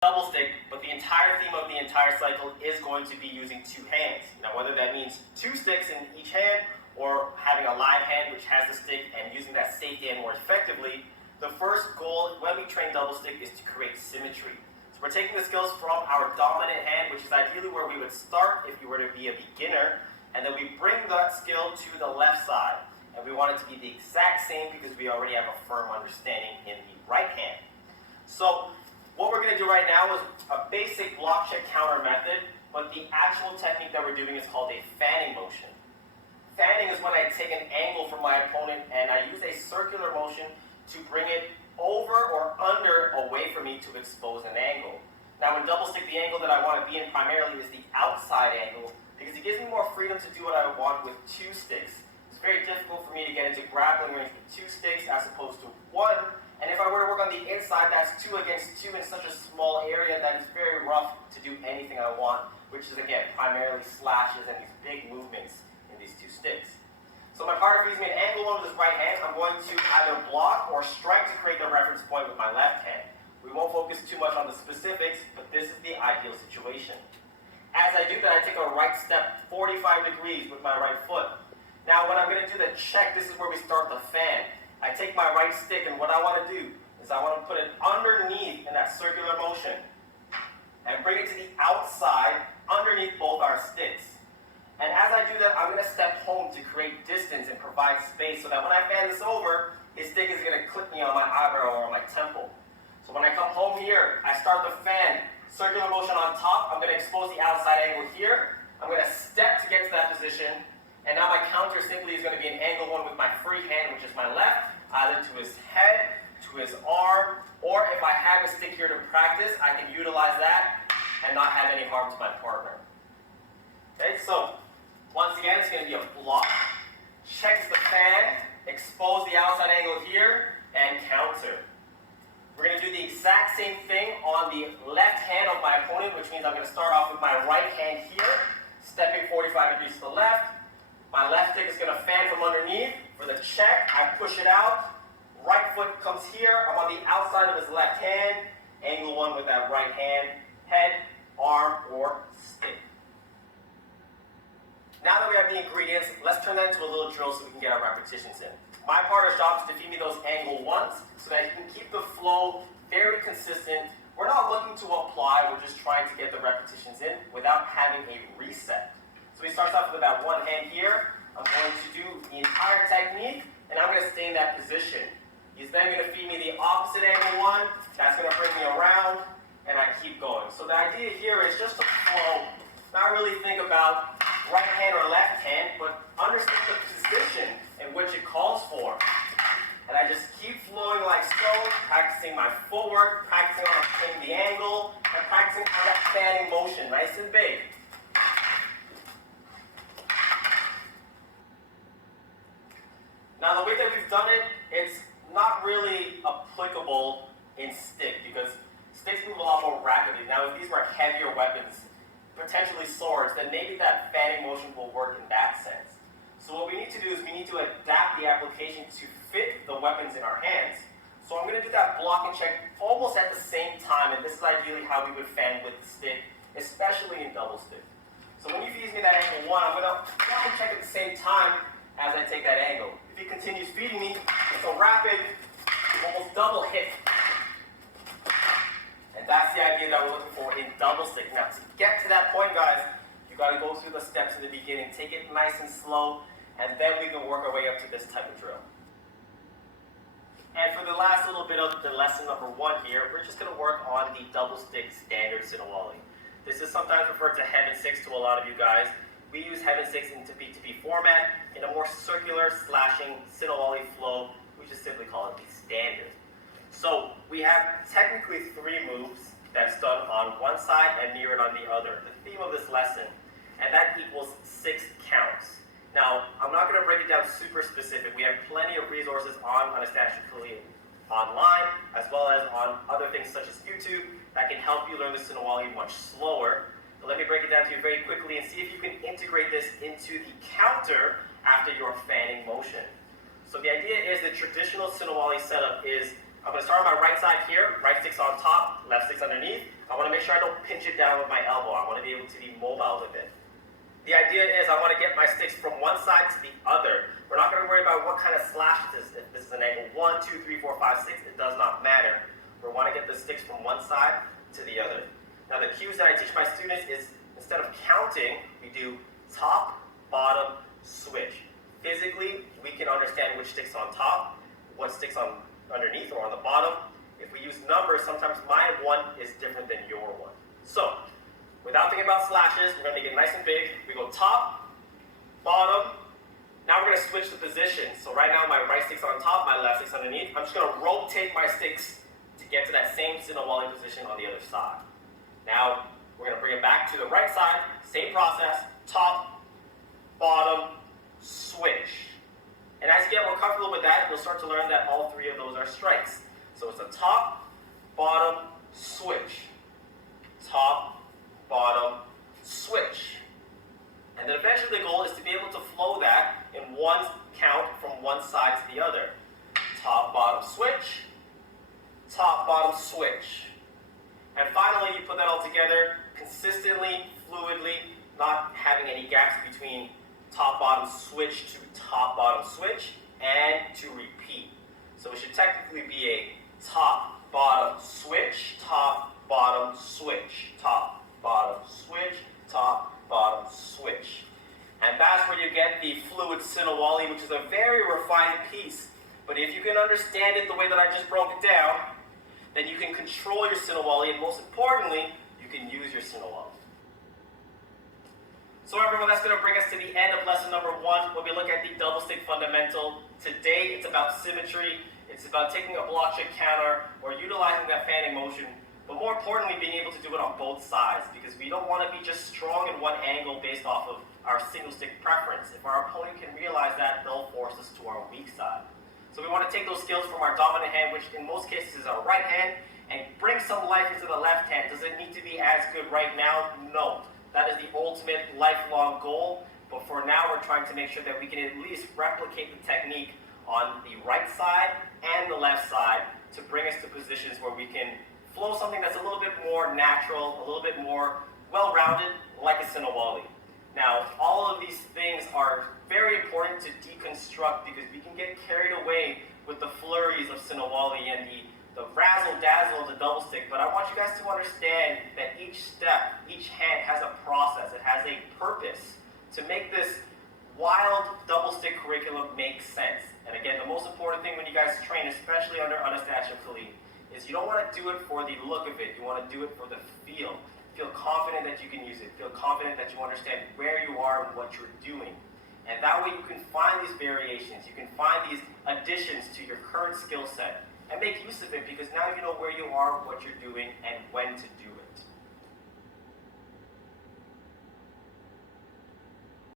double stick, but the entire theme of the entire cycle is going to be using two hands. Now, whether that means two sticks in each hand or having a live hand which has the stick and using that safety hand more effectively, the first goal when we train double stick is to create symmetry. So we're taking the skills from our dominant hand, which is ideally where we would start if you were to be a beginner, and then we bring that skill to the left side. And we want it to be the exact same because we already have a firm understanding in the right hand. So what we're going to do right now is a basic block check counter method, but the actual technique that we're doing is called a fanning motion. Fanning is when I take an angle from my opponent and I use a circular motion to bring it over or under away from me to expose an angle. Now in double stick, the angle that I want to be in primarily is the outside angle because it gives me more freedom to do what I want with two sticks. It's very difficult for me to get into grappling range with two sticks as opposed to one. And if I were to work on the inside, that's 2 against 2 in such a small area that it's very rough to do anything I want, which is, again, primarily slashes and these big movements in these two sticks. So my partner feeds me an angle one with his right hand. I'm going to either block or strike to create the reference point with my left hand. We won't focus too much on the specifics, but this is the ideal situation. As I do that, I take a right step 45 degrees with my right foot. Now, when I'm going to do the check, this is where we start the fan. I take my right stick, and what I want to do is I want to put it underneath in that circular motion and bring it to the outside underneath both our sticks. And as I do that, I'm going to step home to create distance and provide space so that when I fan this over, his stick is going to clip me on my eyebrow or on my temple. So when I come home here, I start the fan, circular motion on top. I'm going to expose the outside angle here. I'm going to step to get to that position. And now my counter simply is going to be an angle one with my free hand, which is my left, either to his head, to his arm, or if I have a stick here to practice, I can utilize that and not have any harm to my partner. Okay, so once again, it's going to be a block, checks the fan, expose the outside angle here, and counter. We're going to do the exact same thing on the left hand of my opponent, which means I'm going to start off with my right hand here, stepping 45 degrees to the left. My left stick is going to fan from underneath. For the check, I push it out. Right foot comes here. I'm on the outside of his left hand. Angle one with that right hand. Head, arm, or stick. Now that we have the ingredients, let's turn that into a little drill so we can get our repetitions in. My partner's job is to feed me those angle ones so that he can keep the flow very consistent. We're not looking to apply, we're just trying to get the repetitions in without having a reset. So he starts off with about one hand here. I'm going to do the entire technique, and I'm going to stay in that position. He's then going to feed me the opposite angle one. That's going to bring me around, and I keep going. So the idea here is just to flow, not really think about right hand or left hand, but understand the position in which it calls for. And I just keep flowing like so, practicing my footwork, practicing on the angle, and practicing on that fanning motion, nice and big. Now the way that we've done it, it's not really applicable in stick because sticks move a lot more rapidly. Now if these were heavier weapons, potentially swords, then maybe that fanning motion will work in that sense. So what we need to do is we need to adapt the application to fit the weapons in our hands. So I'm going to do that block and check almost at the same time, and this is ideally how we would fan with the stick, especially in double stick. So when he feeds me that angle one, I'm going to block and check at the same time as I take that angle. If he continues feeding me, it's a rapid, almost double hit. And that's the idea that we're looking for in double stick. Now, to get to that point, guys, you got to go through the steps in the beginning, take it nice and slow, and then we can work our way up to this type of drill. And for the last little bit of the lesson number 1 here, we're just going to work on the double stick standard sinawali. This is sometimes referred to Heaven 6 to a lot of you guys. We use Heaven 6 in B2B format in a more circular slashing sinawali flow. We just simply call it the standard. So we have technically 3 moves that's done on one side and mirrored on the other. The theme of this lesson, and that equals 6 counts. Now, I'm not going to break it down super specific. We have plenty of resources on Anastasia online, as well as on other things such as YouTube that can help you learn the sinawali much slower. But let me break it down to you very quickly and see if you can integrate this into the counter after your fanning motion. So the idea is the traditional sinawali setup is I'm going to start on my right side here, right stick's on top, left stick's underneath. I want to make sure I don't pinch it down with my elbow. I want to be able to be mobile with it. The idea is I want to get my sticks from one side to the other. We're not going to worry about what kind of slash this is. If this is an angle 1, 2, 3, 4, 5, 6, it does not matter. We want to get the sticks from one side to the other. Now the cues that I teach my students is instead of counting, we do top, bottom, switch. Physically, we can understand which sticks on top, what sticks on underneath or on the bottom. If we use numbers, sometimes my one is different than your one. So, without thinking about slashes, we're going to make it nice and big. We go top, bottom. Now we're going to switch the position. So right now my right stick's on top, my left stick's underneath. I'm just going to rotate my sticks to get to that same sinawali position on the other side. Now we're going to bring it back to the right side. Same process. Top, bottom, switch. And as you get more comfortable with that, you'll start to learn that all three of those are strikes. So it's a top, bottom, switch. Top, bottom, switch. And then eventually the goal is to be able to flow that in one count from one side to the other. Top, bottom, switch. Top, bottom, switch. And finally, you put that all together consistently, fluidly, not having any gaps between top, bottom, switch to top, bottom, switch, and to repeat. So it should technically be a top, bottom, switch, top, bottom, switch, top, bottom, switch, top, bottom, switch. And that's where you get the fluid sinawali, which is a very refined piece. But if you can understand it the way that I just broke it down, then you can control your sinawali, and most importantly, you can use your sinawali. So everyone, that's going to bring us to the end of lesson number 1, where we look at the double stick fundamental. Today, it's about symmetry. It's about taking a block check counter or utilizing that fanning motion, but more importantly, being able to do it on both sides, because we don't want to be just strong in one angle based off of our single stick preference. If our opponent can realize that, they'll force us to our weak side. So we want to take those skills from our dominant hand, which in most cases is our right hand, and bring some life into the left hand. Does it need to be as good right now? No. That is the ultimate lifelong goal, but for now we're trying to make sure that we can at least replicate the technique on the right side and the left side to bring us to positions where we can flow something that's a little bit more natural, a little bit more well-rounded, like a sinawali. Now, all of these things are very important to deconstruct because we can get carried away with the flurries of sinawali and the razzle-dazzle of the double stick, but I want you guys to understand that each step, each hand has a process, it has a purpose to make this wild double stick curriculum make sense. And again, the most important thing when you guys train, especially under Anastasia Khalid, is you don't want to do it for the look of it, you want to do it for the feel. Feel confident that you can use it, feel confident that you understand where you are and what you're doing. And that way you can find these variations, you can find these additions to your current skill set, and make use of it because now you know where you are, what you're doing, and when to